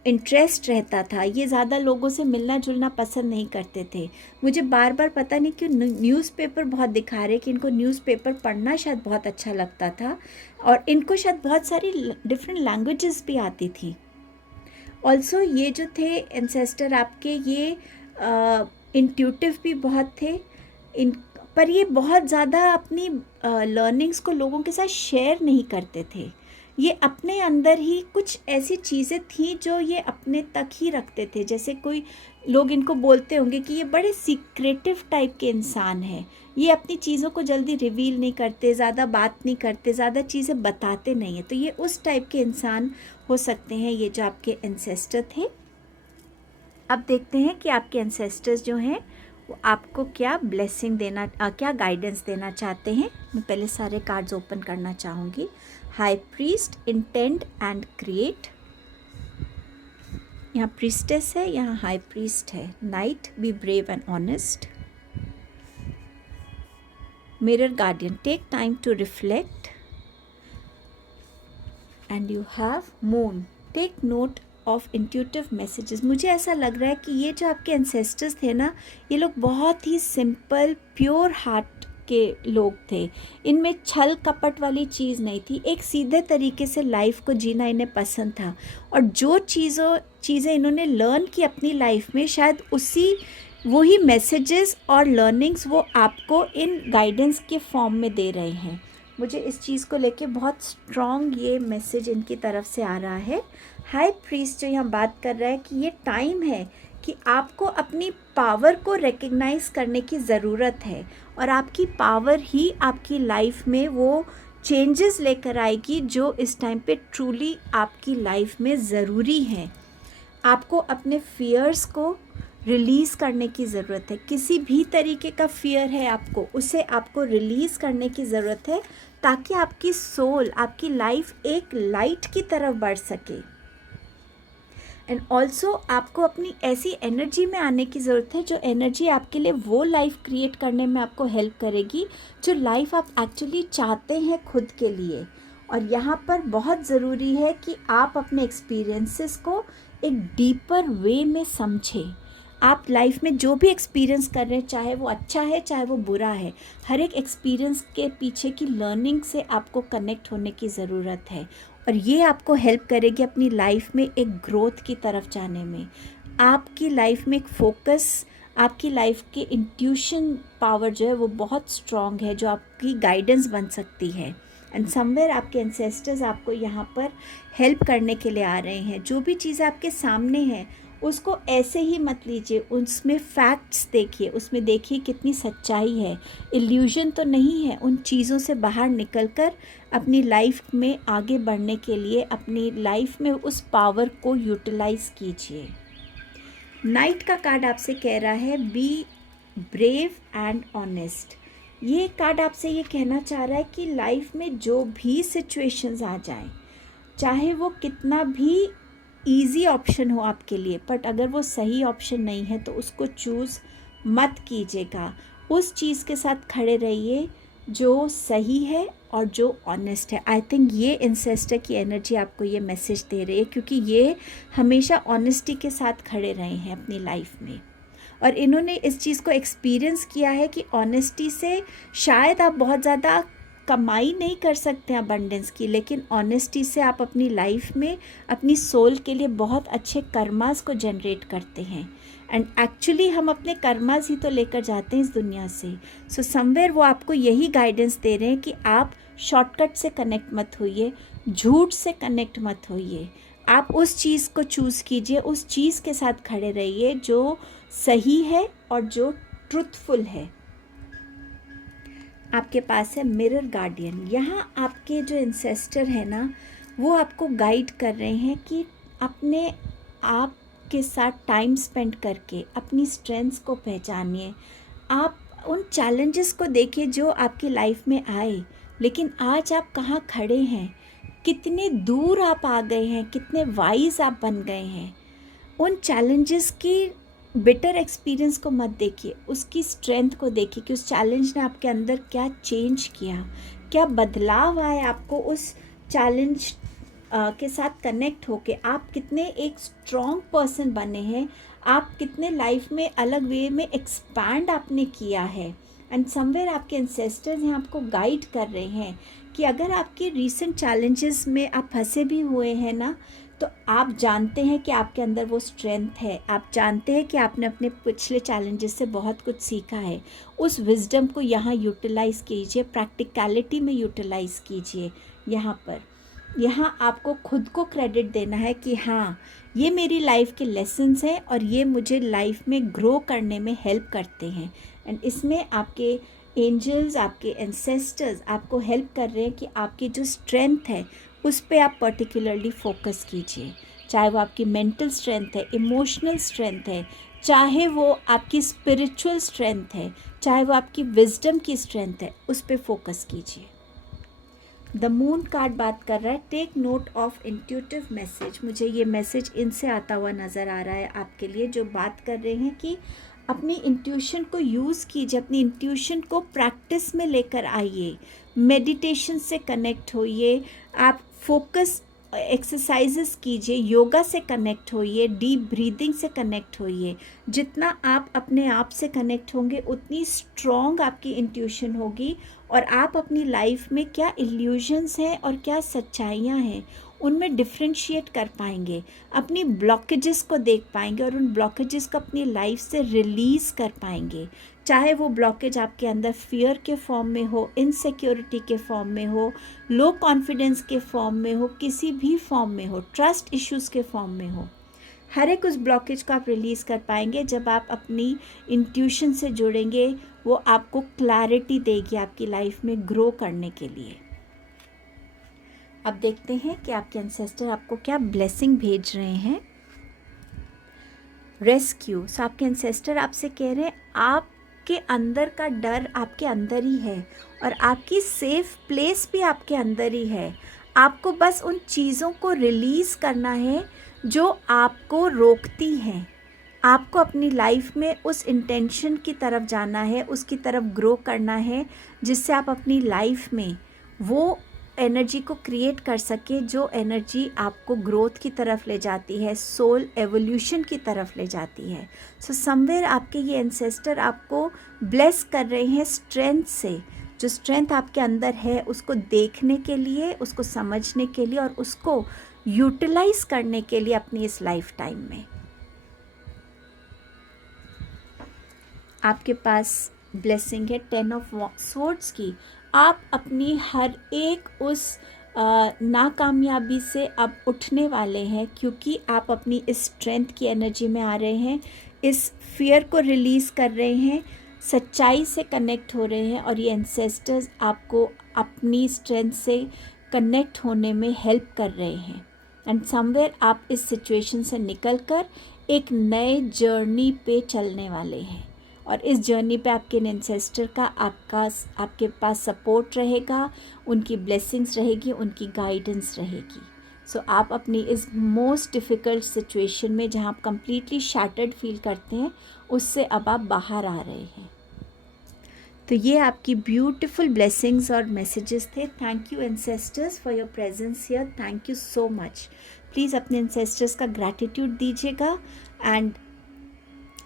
इंटरेस्ट रहता था। ये ज़्यादा लोगों से मिलना जुलना पसंद नहीं करते थे। मुझे बार बार पता नहीं क्यों न्यूज़पेपर बहुत दिखा रहे कि इनको न्यूज़पेपर पढ़ना शायद बहुत अच्छा लगता था, और इनको शायद बहुत सारी डिफरेंट लैंग्वेजेस भी आती थी। ऑल्सो ये जो थे एंसेस्टर आपके, ये इंट्यूटिव भी बहुत थे, इन पर ये बहुत ज़्यादा अपनी लर्निंग्स को लोगों के साथ शेयर नहीं करते थे। ये अपने अंदर ही कुछ ऐसी चीज़ें थी जो ये अपने तक ही रखते थे। जैसे कोई लोग इनको बोलते होंगे कि ये बड़े सीक्रेटिव टाइप के इंसान हैं, ये अपनी चीज़ों को जल्दी रिवील नहीं करते, ज़्यादा बात नहीं करते, ज़्यादा चीज़ें बताते नहीं हैं। तो ये उस टाइप के इंसान हो सकते हैं, ये जो आपके एंसेस्टर थे। अब देखते हैं कि आपके एंसेस्टर्स जो हैं वो आपको क्या ब्लेसिंग देना, क्या गाइडेंस देना चाहते हैं। मैं पहले सारे कार्ड्स ओपन करना चाहूँगी। High priest, intend and create, यहाँ प्रीस्टेस है, यहाँ हाई प्रीस्ट है। Knight, be brave and honest. Mirror guardian, take time to reflect. And you have moon, take note of intuitive messages. मुझे ऐसा लग रहा है कि ये जो आपके एंसेस्टर्स थे ना, ये लोग बहुत ही सिंपल प्योर हार्ट के लोग थे। इनमें छल कपट वाली चीज़ नहीं थी, एक सीधे तरीके से लाइफ को जीना इन्हें पसंद था। और जो चीज़ें इन्होंने लर्न की अपनी लाइफ में, शायद वही मैसेजेस और लर्निंग्स वो आपको इन गाइडेंस के फॉर्म में दे रहे हैं। मुझे इस चीज़ को लेके बहुत स्ट्रॉन्ग ये मैसेज इनकी तरफ से आ रहा है। हाई प्रीस्ट जो यहाँ बात कर रहा है कि ये टाइम है कि आपको अपनी पावर को रिकग्नाइज़ करने की ज़रूरत है, और आपकी पावर ही आपकी लाइफ में वो चेंजेस लेकर आएगी जो इस टाइम पे ट्रूली आपकी लाइफ में ज़रूरी है। आपको अपने फियर्स को रिलीज़ करने की ज़रूरत है। किसी भी तरीके का फियर है आपको, उसे आपको रिलीज़ करने की ज़रूरत है, ताकि आपकी सोल, आपकी लाइफ एक लाइट की तरफ बढ़ सके। एंड ऑल्सो आपको अपनी ऐसी एनर्जी में आने की ज़रूरत है जो एनर्जी आपके लिए वो लाइफ क्रिएट करने में आपको हेल्प करेगी जो लाइफ आप एक्चुअली चाहते हैं खुद के लिए। और यहाँ पर बहुत ज़रूरी है कि आप अपने एक्सपीरियंसेस को एक डीपर वे में समझें। आप लाइफ में जो भी एक्सपीरियंस कर रहे हैं, चाहे वो अच्छा है चाहे वो बुरा है, हर एक एक्सपीरियंस के पीछे की लर्निंग से आपको कनेक्ट होने की ज़रूरत है, और ये आपको हेल्प करेगी अपनी लाइफ में एक ग्रोथ की तरफ जाने में। आपकी लाइफ में एक फोकस, आपकी लाइफ के इंट्यूशन पावर जो है वो बहुत स्ट्रॉन्ग है, जो आपकी गाइडेंस बन सकती है। एंड समवेयर आपके एंसेस्टर्स आपको यहाँ पर हेल्प करने के लिए आ रहे हैं। जो भी चीज़ आपके सामने है उसको ऐसे ही मत लीजिए, उसमें फैक्ट्स देखिए, उसमें देखिए कितनी सच्चाई है, इल्यूजन तो नहीं है। उन चीज़ों से बाहर निकलकर अपनी लाइफ में आगे बढ़ने के लिए अपनी लाइफ में उस पावर को यूटिलाइज कीजिए। नाइट का कार्ड आपसे कह रहा है बी ब्रेव एंड ऑनेस्ट। ये कार्ड आपसे ये कहना चाह रहा है कि लाइफ में जो भी सिचुएशंस आ जाएं, चाहे वो कितना भी इजी ऑप्शन हो आपके लिए, बट अगर वो सही ऑप्शन नहीं है तो उसको चूज़ मत कीजिएगा। उस चीज़ के साथ खड़े रहिए जो सही है और जो ऑनेस्ट है। आई थिंक ये इंसेस्टर की एनर्जी आपको ये मैसेज दे रही है, क्योंकि ये हमेशा ऑनेस्टी के साथ खड़े रहे हैं अपनी लाइफ में, और इन्होंने इस चीज़ को एक्सपीरियंस किया है कि ऑनेस्टी से शायद आप बहुत ज़्यादा कमाई नहीं कर सकते हैं अबंडेंस की, लेकिन ऑनेस्टी से आप अपनी लाइफ में अपनी सोल के लिए बहुत अच्छे कर्मास को जनरेट करते हैं। एंड एक्चुअली हम अपने कर्मास ही तो लेकर जाते हैं इस दुनिया से। सो समवेयर वो आपको यही गाइडेंस दे रहे हैं कि आप शॉर्टकट से कनेक्ट मत होइए, झूठ से कनेक्ट मत होइए। आप उस चीज़ को चूज़ कीजिए, उस चीज़ के साथ खड़े रहिए जो सही है और जो ट्रुथफुल है। आपके पास है मिरर गार्डियन। यहाँ आपके जो इंसेस्टर है ना, वो आपको गाइड कर रहे हैं कि अपने आप के साथ टाइम स्पेंड करके अपनी स्ट्रेंथ्स को पहचानिए। आप उन चैलेंजेस को देखिए जो आपकी लाइफ में आए, लेकिन आज आप कहाँ खड़े हैं, कितने दूर आप आ गए हैं, कितने वाइज आप बन गए हैं। उन चैलेंजेस की बिटर एक्सपीरियंस को मत देखिए, उसकी स्ट्रेंथ को देखिए कि उस चैलेंज ने आपके अंदर क्या चेंज किया, क्या बदलाव आया आपको उस चैलेंज के साथ कनेक्ट होके। आप कितने एक स्ट्रॉन्ग पर्सन बने हैं, आप कितने लाइफ में अलग वे में एक्सपैंड आपने किया है। एंड समवेयर आपके एंसेस्टर्स हैं आपको गाइड कर रहे हैं कि अगर आपके रीसेंट चैलेंजेस में आप फंसे भी हुए हैं ना, तो आप जानते हैं कि आपके अंदर वो स्ट्रेंथ है, आप जानते हैं कि आपने अपने पिछले चैलेंजेस से बहुत कुछ सीखा है। उस विजडम को यहाँ यूटिलाइज़ कीजिए, प्रैक्टिकलिटी में यूटिलाइज़ कीजिए। यहाँ आपको खुद को क्रेडिट देना है कि हाँ, ये मेरी लाइफ के लेसन्स हैं और ये मुझे लाइफ में ग्रो करने में हेल्प करते हैं। एंड इसमें आपके एंजल्स, आपके एंसेस्टर्स आपको हेल्प कर रहे हैं कि आपकी जो स्ट्रेंथ है उस पे आप पर्टिकुलरली फोकस कीजिए। चाहे वो आपकी मेंटल स्ट्रेंथ है, इमोशनल स्ट्रेंथ है, चाहे वो आपकी स्पिरिचुअल स्ट्रेंथ है, चाहे वो आपकी विजडम की स्ट्रेंथ है, उस पे फोकस कीजिए। द मून कार्ड बात कर रहा है take note of intuitive message. मुझे ये मैसेज इनसे आता हुआ नज़र आ रहा है आपके लिए, जो बात कर रहे हैं कि अपनी इंट्यूशन को यूज़ कीजिए, अपनी इंट्यूशन को प्रैक्टिस में लेकर आइए, मेडिटेशन से कनेक्ट होइए, आप फोकस एक्सरसाइजेस कीजिए, योगा से कनेक्ट होइए, डीप ब्रीदिंग से कनेक्ट होइए। जितना आप अपने आप से कनेक्ट होंगे उतनी स्ट्रॉन्ग आपकी इंट्यूशन होगी, और आप अपनी लाइफ में क्या इल्यूजन्स हैं और क्या सच्चाइयाँ हैं उनमें डिफ्रेंशिएट कर पाएंगे, अपनी ब्लॉकेजेस को देख पाएंगे और उन ब्लॉकेजेस को अपनी लाइफ से रिलीज़ कर पाएंगे। चाहे वो ब्लॉकेज आपके अंदर फियर के फॉर्म में हो, इनसिक्योरिटी के फॉर्म में हो, लो कॉन्फिडेंस के फॉर्म में हो, किसी भी फॉर्म में हो, ट्रस्ट इश्यूज़ के फॉर्म में हो, हर एक उस ब्लॉकेज को आप रिलीज़ कर पाएंगे जब आप अपनी इंट्यूशन से जुड़ेंगे। वो आपको क्लैरिटी देगी आपकी लाइफ में ग्रो करने के लिए। अब देखते हैं कि आपके एंसेस्टर आपको क्या ब्लेसिंग भेज रहे हैं। रेस्क्यू। सो आपके एंसेस्टर आपसे कह रहे हैं आपके अंदर का डर आपके अंदर ही है और आपकी सेफ प्लेस भी आपके अंदर ही है। आपको बस उन चीज़ों को रिलीज़ करना है जो आपको रोकती हैं। आपको अपनी लाइफ में उस इंटेंशन की तरफ जाना है, उसकी तरफ ग्रो करना है, जिससे आप अपनी लाइफ में वो एनर्जी को क्रिएट कर सके जो एनर्जी आपको ग्रोथ की तरफ ले जाती है, सोल एवोल्यूशन की तरफ ले जाती है। सो समवेयर आपके ये एंसेस्टर आपको ब्लेस कर रहे हैं स्ट्रेंथ से। जो स्ट्रेंथ आपके अंदर है उसको देखने के लिए, उसको समझने के लिए और उसको यूटिलाइज करने के लिए अपनी इस लाइफ टाइम में। आपके पास ब्लेसिंग है 10 ऑफ स्वॉर्ड्स की। आप अपनी हर एक उस नाकामयाबी से अब उठने वाले हैं, क्योंकि आप अपनी इस स्ट्रेंथ की एनर्जी में आ रहे हैं, इस फियर को रिलीज़ कर रहे हैं, सच्चाई से कनेक्ट हो रहे हैं, और ये एंसेस्टर्स आपको अपनी स्ट्रेंथ से कनेक्ट होने में हेल्प कर रहे हैं। एंड समवेयर आप इस सिचुएशन से निकलकर एक नए जर्नी पे चलने वाले हैं, और इस जर्नी पे आपके एंसेस्टर का आपके पास सपोर्ट रहेगा, उनकी ब्लेसिंग्स रहेगी, उनकी गाइडेंस रहेगी। सो आप अपनी इस मोस्ट डिफ़िकल्ट सिचुएशन में, जहाँ आप कंप्लीटली शैटर्ड फील करते हैं, उससे अब आप बाहर आ रहे हैं। तो ये आपकी ब्यूटीफुल ब्लेसिंग्स और मैसेजेस थे। Thank you ancestors for your presence here, thank you so much. Please अपने एंसेस्टर्स का ग्रैटिट्यूड दीजिएगा, एंड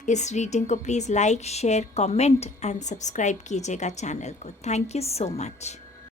इस रीडिंग को please like, share, comment and subscribe कीजिएगा चैनल को। Thank you so much.